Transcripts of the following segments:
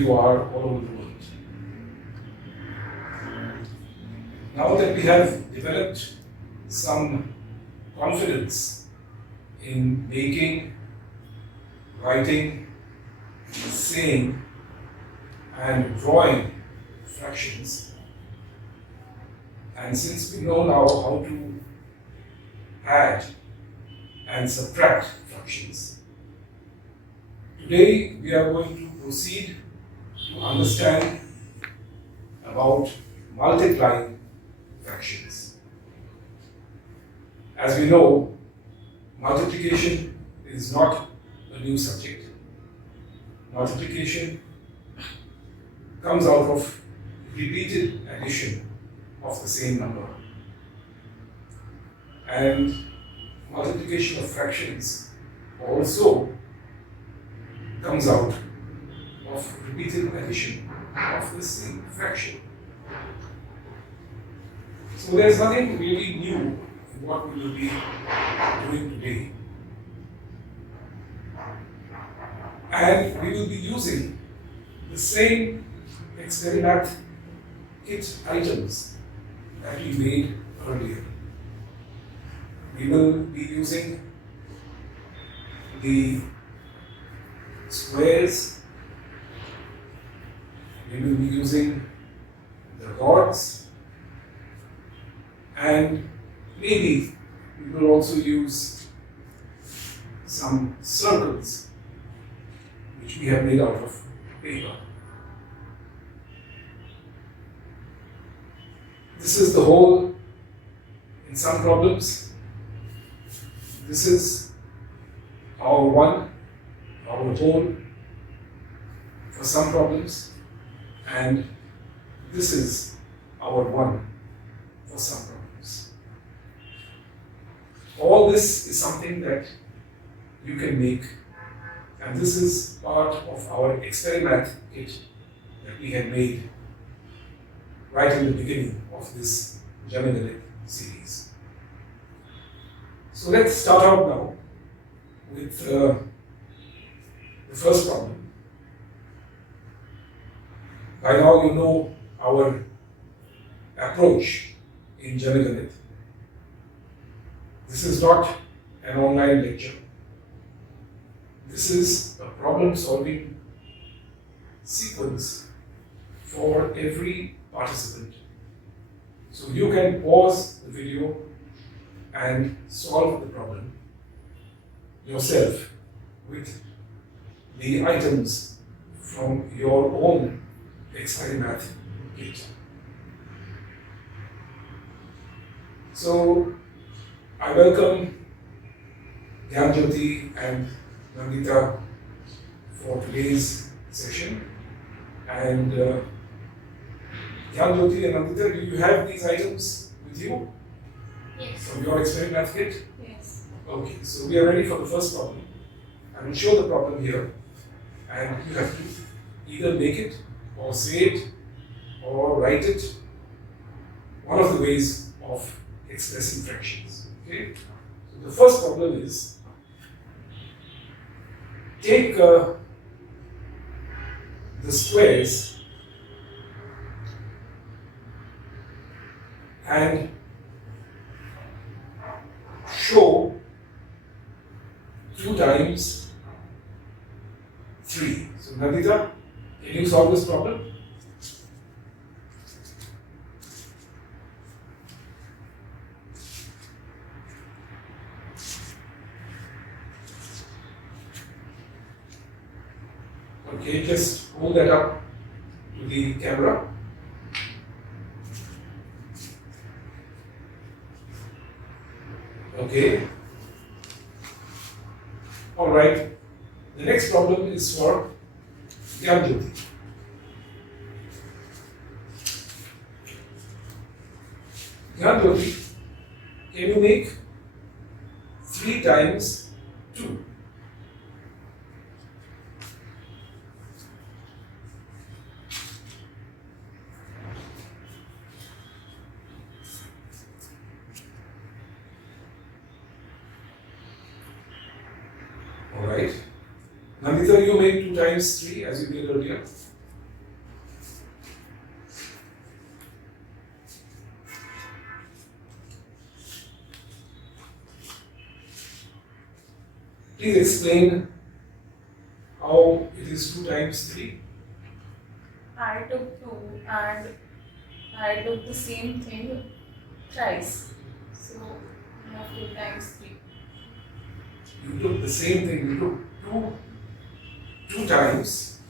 you are all over the world. Now that we have developed some confidence in making, writing, saying, and drawing fractions, and since we know now how to add and subtract fractions, today we are going to proceed to understand about multiplying fractions. As we know, multiplication is not a new subject. Multiplication comes out of repeated addition of the same number. And multiplication of fractions also comes out of repeated addition of the same fraction. So there's nothing really new in what we will be doing today. And we will be using the same EBCDMath kit items that we made earlier. We will be using the squares, we will be using the rods, and maybe we will also use some circles which we have made out of paper. This is the whole in some problems. This is our one, our whole for some problems, and this is our one for some problems. All this is something that you can make, and this is part of our EBCDMath kit that we had made right in the beginning of this Janaganit series. So let's start out now with the first problem. By now you know our approach in Janaganit. This is not an online lecture. This is a problem-solving sequence for every participant. So you can pause the video and solve the problem yourself with the items from your own EBCDMath kit. So I welcome Jyoti and Nandita for today's session. And Jyoti and Nandita, do you have these items with you? Yes. From your EBCDMath kit? Yes. Okay, so we are ready for the first problem. I will show the problem here, and you have to either make it, or say it, or write it. One of the ways of expressing fractions. Okay? So the first problem is, take the squares and show 2 times 3. So Nandita, can you solve this problem? Okay, just hold that up to the camera. Okay. All right. The next problem is for Jyoti. Jyoti, can you make 3 times 2? Alright. Nandita, you made 2 times 3 as you did earlier. Please explain how it is 2 times 3. I took 2 and I took the same thing thrice. So I have 2 times 3. You took the same thing, you took 2 times,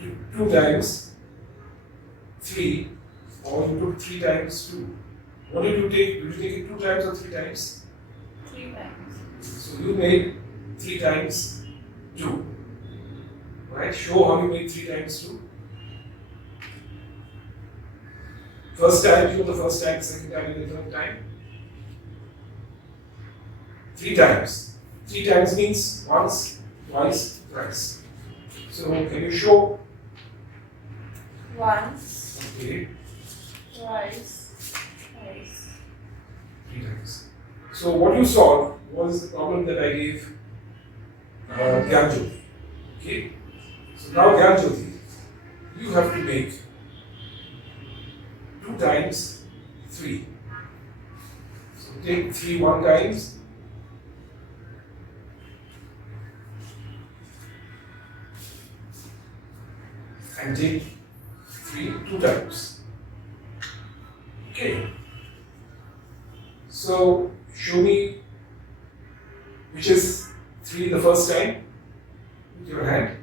2 times 3, or you took 3 times 2. What did you take? Did you take it 2 times or 3 times? 3 times. So you made 3 times 2. Right? Show how you made 3 times 2. First time, show the first time, second time, and the third time. 3 times. 3 times means once, twice, thrice. So can you show? Once, Okay, twice, thrice. 3 times. So what you solved was the problem that I gave Gyanjoti. Okay. So now Gyanjoti, you have to make 2 times 3. So take 3 one times. And take 3 2 times. Okay. So show me which is 3 the first time with your hand.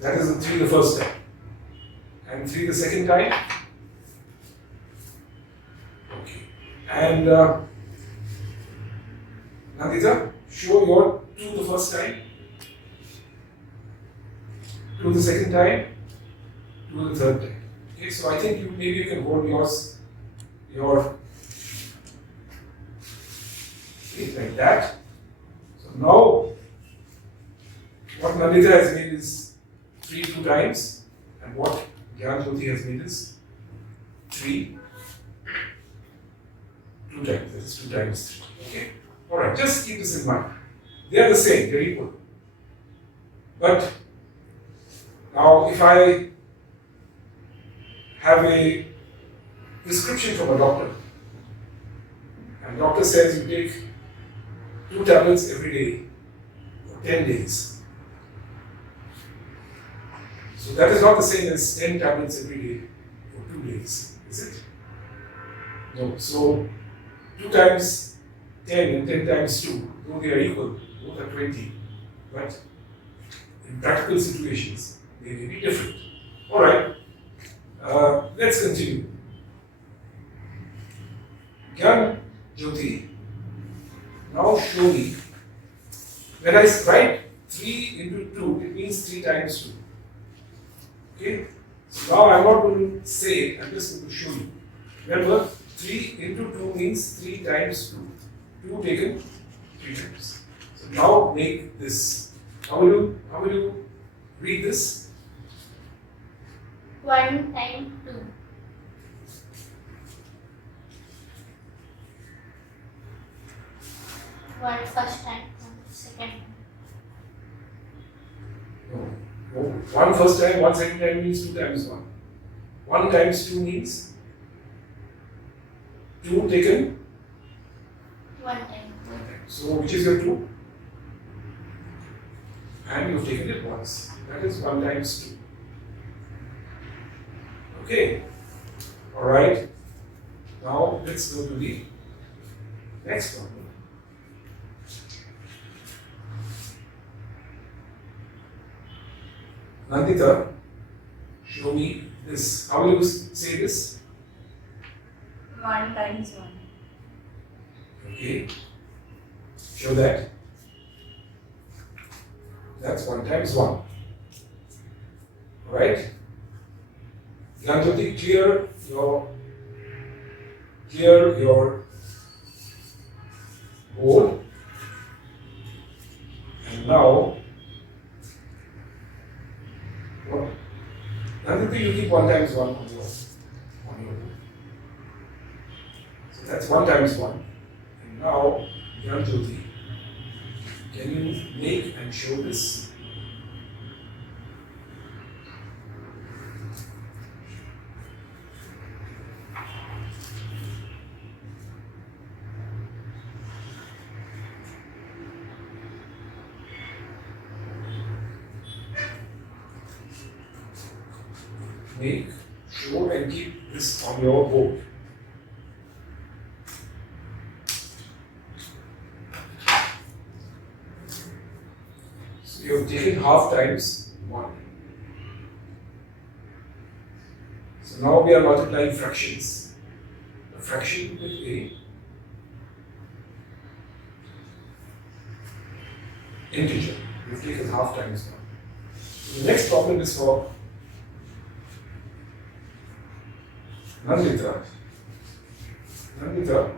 That is the 3 the first time. And 3 the second time. Okay. And Nandita, show your 2 the first time. 2 the second time, 2 the third time. Okay, so I think maybe you can hold your feet like that. So now what Nandita has made is 3 2 times, and what Gyanjoti has made is 3 2 times. That is 2 times 3. Okay? Alright, just keep this in mind. They are the same, they're equal. But now, if I have a prescription from a doctor, and doctor says you take 2 tablets every day for 10 days. So that is not the same as 10 tablets every day for 2 days, is it? No. So 2 times 10 and 10 times 2, though they are equal, both are 20. But in practical situations, they may be different. Alright, let's continue. Gyanjoti, now show me, when I write 3 into 2, it means 3 times 2. Okay, so now I'm not going to say it, I'm just going to show you. Remember, 3 into 2 means 3 times 2. 2 taken 3 times. So now make this. How will you read this? 1 times 2. 1 first time, 1 second time. No. 1 first time, 1 second time means 2 times 1. 1 times 2 means 2 taken 1 time. 1 time. So which is your 2? And you've taken it once. That is 1 times 2. Okay. Alright. Now let's go to the next problem. Nandita, show me this. How will you say this? 1 times 1. Okay. Show that. That's 1 times 1. Right? Gyanjoti, clear your board. And now, Nandita, you keep 1 times 1 on your board. So that's 1 times 1. And now, Gyanjoti, can you make and show this? make sure and keep this on your board. So you have taken half times 1. So now we are multiplying fractions. The fraction with a integer. We've taken half times now. So the next problem is for Nandita. Nandita,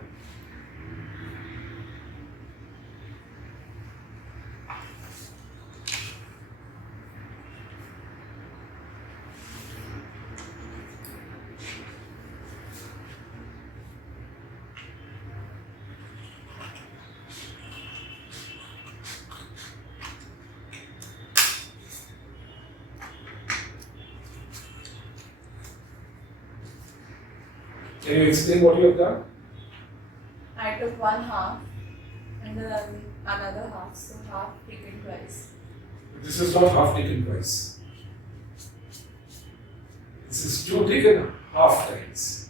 can you explain what you have done? I took one half and then another half, so half taken twice. This is not half taken twice. This is 2 taken half times.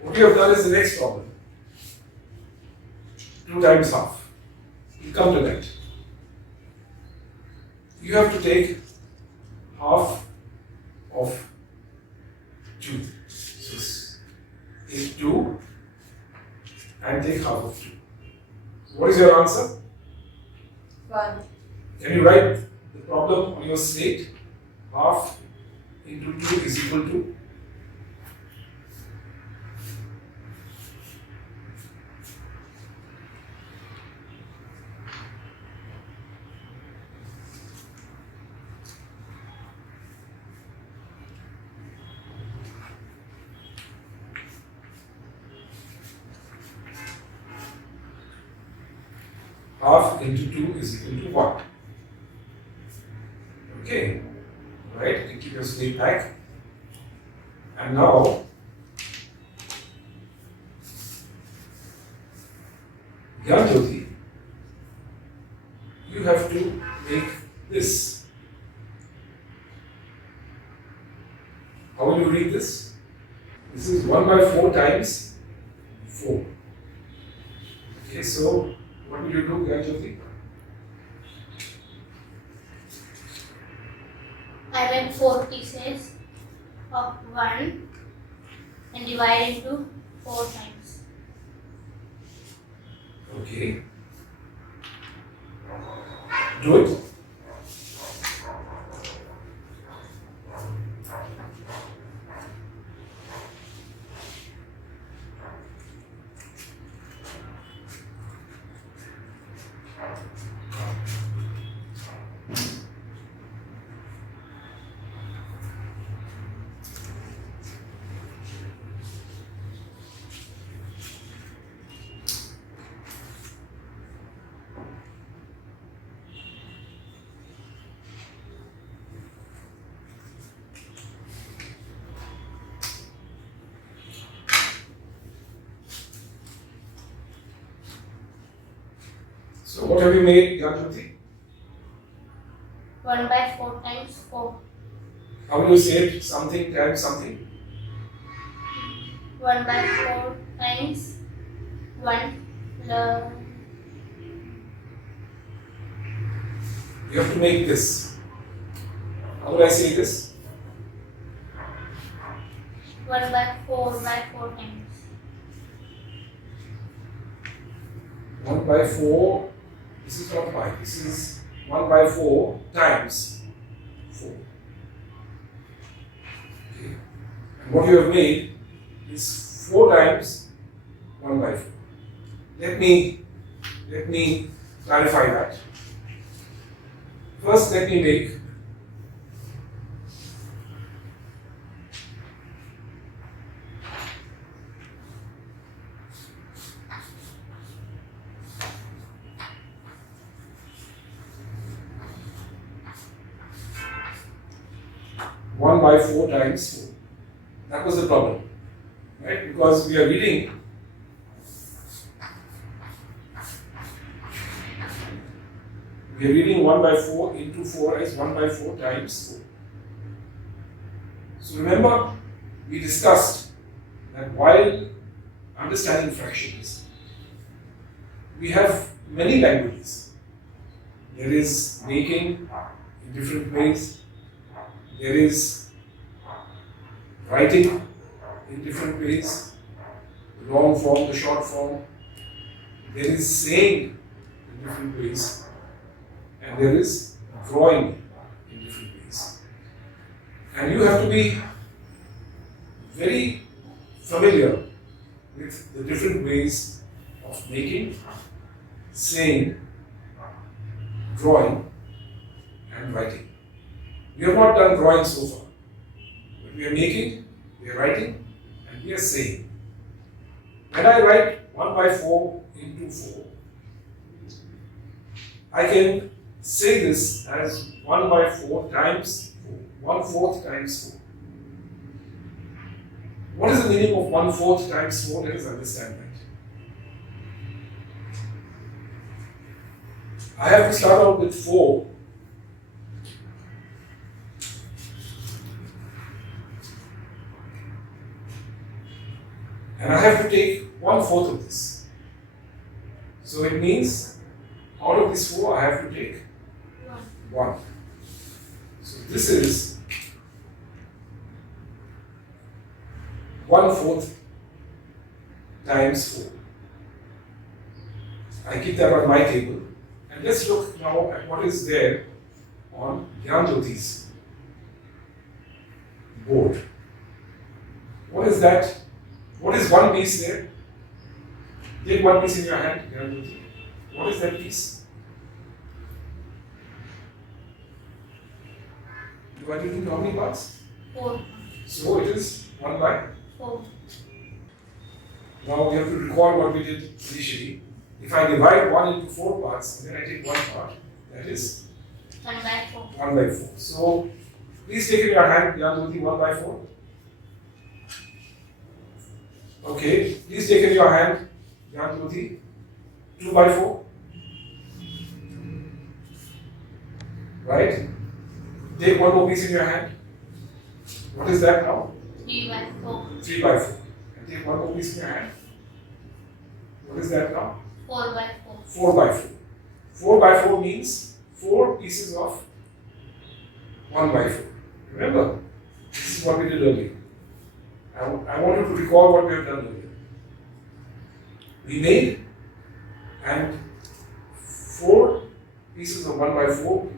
What you have done is the next problem. 2 times half. We'll come to that. You have to take half of 2. So take 2 and take half of 2. So what is your answer? 1. Can you write the problem on your slate? Half into 2 is equal to? Half into 2 is equal to 1. Okay, right? You keep your slate back. And now, Jyoti, you have to make this. How will you read this? This is 1 by 4 times 4. Okay, so what will you do, Jyoti? I make 4 pieces of 1 and divide into 4 times. Okay. Do it. So what have you made, Jyoti? 1 by 4 times 4. How will you say it? Something times something? 1 by 4 times 1. You have to make this. How will I say this? 1 by 4 times. 1 by 4. This is not pi. This is 1 by 4 times 4. Okay. And what you have made is 4 times 1 by 4. Let me clarify that. First, let me make 1 by 4 times 4. That was the problem, right? Because we are reading We are reading 1 by 4 into 4 as 1 by 4 times So remember, we discussed that while understanding fractions, we have many languages. There is making in different ways. There is writing in different ways, the long form, the short form. There is saying in different ways, and there is drawing in different ways. And you have to be very familiar with the different ways of making, saying, drawing, and writing. We have not done drawing so far, but we are making, we are writing, and we are saying. When I write 1 by 4 into 4, I can say this as 1 by 4 times 4, 1/4 times 4. What is the meaning of 1/4 times 4? Let us understand that. I have to start out with 4. And I have to take 1/4 of this. So it means out of this 4, I have to take 1. So this is 1/4 times 4. I keep that on my table. And let's look now at what is there on Janaganit's board. What is that? What is one piece there? Take one piece in your hand, Janaganit. What is that piece? Divided into how many parts? 4. So it is 1 by 4. Now we have to recall what we did initially. If I divide 1 into 4 parts, then I take 1 part, that is 1 by 4. 1 by 4. So please take in your hand, Janaganit, 1 by 4. Okay, please take in your hand, Janaganit, 2 by 4. Right? Take one more piece in your hand. What is that now? 3 by 4. 3 by 4. And take one more piece in your hand. What is that now? 4 by 4. 4 by 4. 4 by 4 means 4 pieces of 1 by 4. Remember, this is what we did earlier. I want you to recall what we have done earlier. We made and 4 pieces of 1 by 4.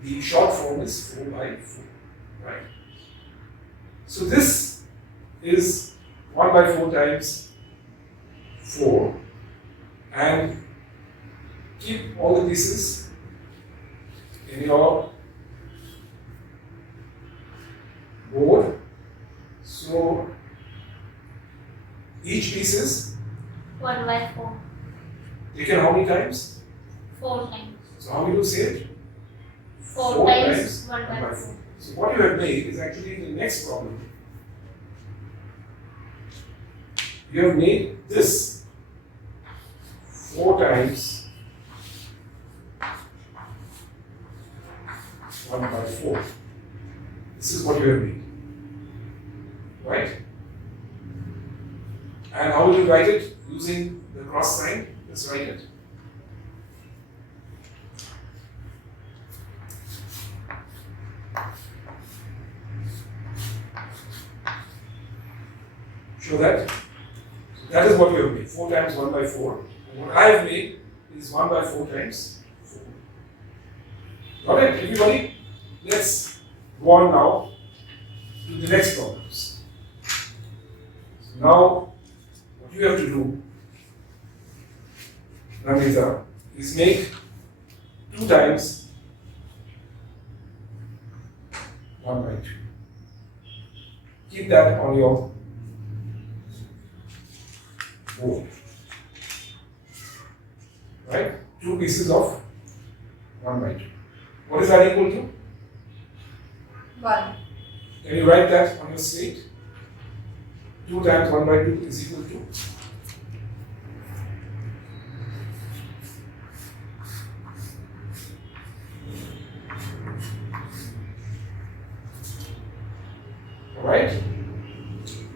The short form is 4 by 4. Right? So this is 1 by 4 times 4. And keep all the pieces in your board. So each piece is 1 by 4. taken how many times? 4 times. So how many do you say it? 4 times 1 by 4. So what you have made is actually the next problem. You have made this 4 times 1 by 4. This is what you have made. Right? And how will you write it? Using the cross sign? Let's write it. Show that. So that is what we have made. 4 times 1 by 4. And what I have made is 1 by 4 times 4. Got it, everybody? Let's go on now to the next problems. So now, what you have to do, Namita, is make 2 times 1 by 2. Keep that on your board. Right? 2 pieces of 1 by 2. What is that equal to? 1. Can you write that on your slate? 2 times 1 by 2 is equal to? Alright?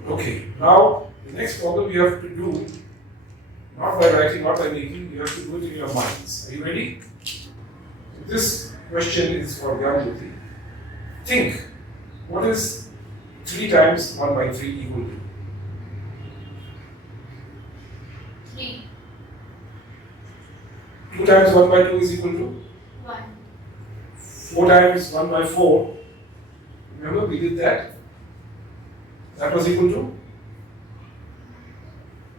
Okay, now the next problem you have to do, not by writing, not by making, you have to do it in your minds. Are you ready? This question is for Jyothi. Think, what is 3 times 1 by 3 equal to? 3. 2 times 1 by 2 is equal to? 1. 4 times 1 by 4. Remember we did that? That was equal to?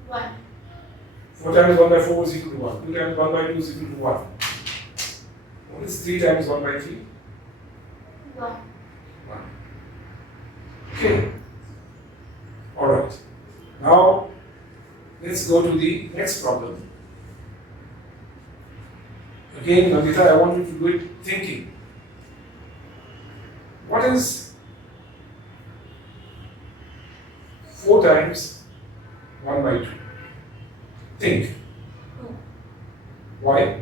1. 4 times 1 by 4 was equal to 1. 2 times 1 by 2 is equal to 1. What is 3 times 1 by 3? 1. 1. Okay. Alright. Now, let's go to the next problem. Again, Nandita, I want you to do it thinking. What is 4 times 1 by 2? Think. 2. Why?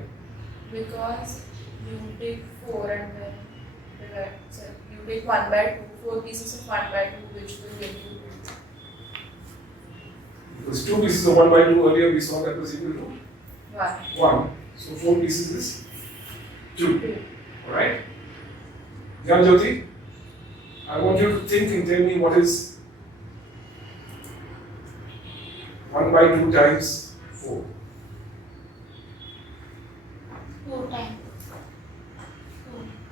Because you take 4 and then divide. So you take 1 by 2, 4 pieces of 1 by 2, which will give you 2. Because 2 pieces of 1 by 2 earlier we saw that was equal to 1. 1. So 4 pieces is 2. 2. Alright? Jyothi, I want you to think and tell me what is 1 by 2 times 4. 2 times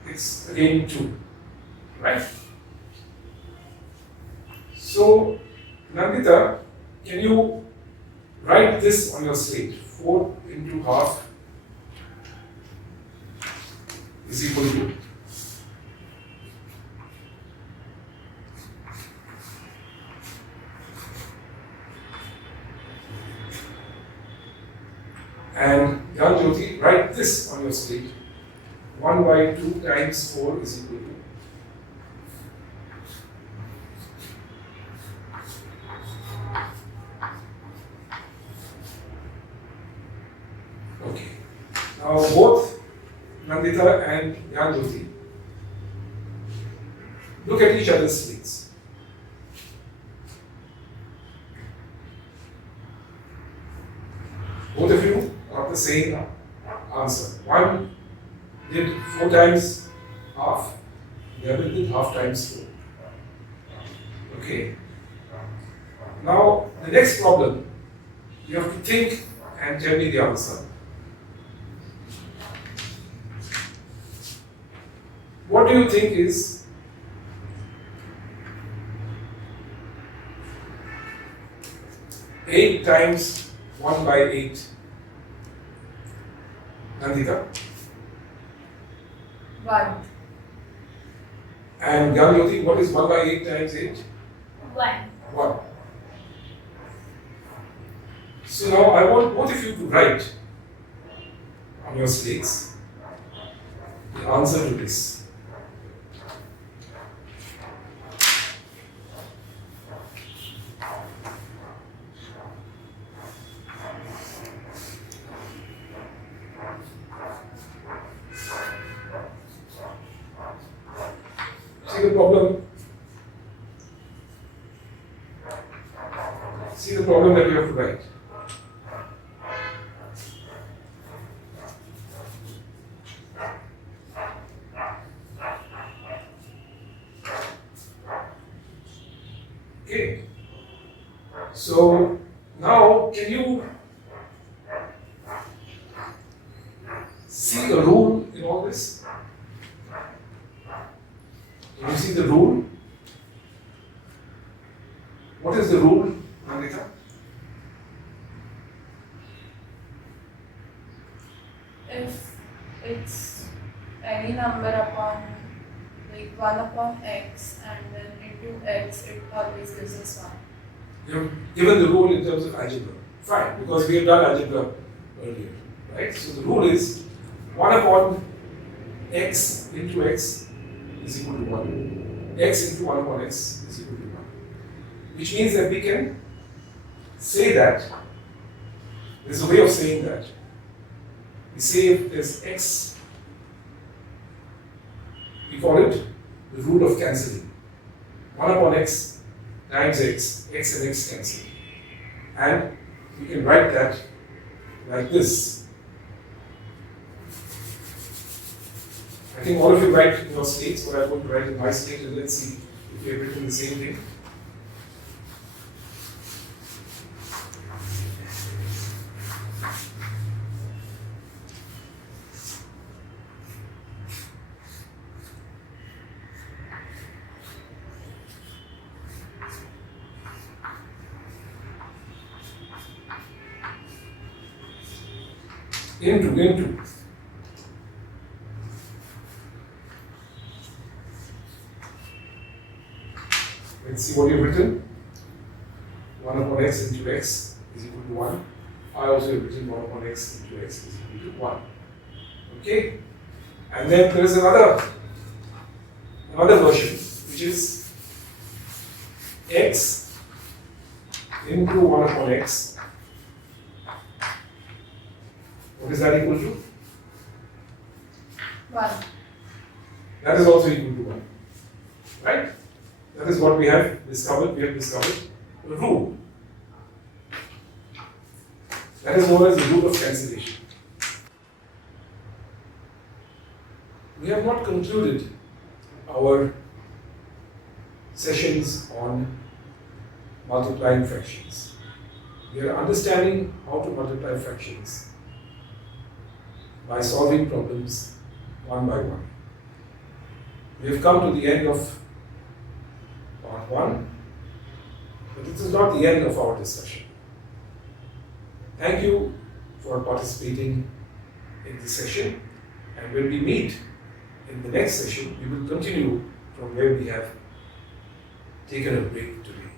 2. It's again 2. Right? So, Nandita, can you write this on your slate? 4 into half is equal to? And Jyothi, write this on your slate. 1 by 2 times 4 is equal to? Okay. Now both Nandita and Jyothi look at each other's slates. Both of you got the same answer. One did 4 times half, the other did half times 4. Okay. Now, the next problem, you have to think and tell me the answer. What do you think is 8 times 1 by 8? Nandita? 1. And Jyothi, what is 1 by 8 times 8? 1. 1. So now I want both of you to write on your slates the answer to this. See the problem? See the problem that you have to write. Okay. So now can you see the rule in all this? Can you see the rule? What is the rule, Nandita? If it's any number upon, like 1 upon x and then into x, it always gives us 1. You have given the rule in terms of algebra. Fine, because we have done algebra earlier, right? So the rule is 1 upon x into x is equal to 1. X into 1 upon x is equal to 1. Which means that we can say that, there's a way of saying that. We say if there's x, we call it the rule of cancelling. 1 upon x times x and x cancel. And we can write that like this. I think all of you write in your slates what I'm going to write in my slate, and let's see if we have written the same thing. Into. Let's see what you've written. 1 upon x into x is equal to 1. I also have written 1 upon x into x is equal to 1. Okay? And then there is another version, which is x into 1 upon x. What is that equal to? 1. That is also equal to 1. Right? That is what we have discovered. We have discovered the rule. That is known as the rule of cancellation. We have not concluded our sessions on multiplying fractions. We are understanding how to multiply fractions by solving problems one by one. We have come to the end of part 1, but this is not the end of our discussion. Thank you for participating in this session, and when we meet in the next session, we will continue from where we have taken a break today.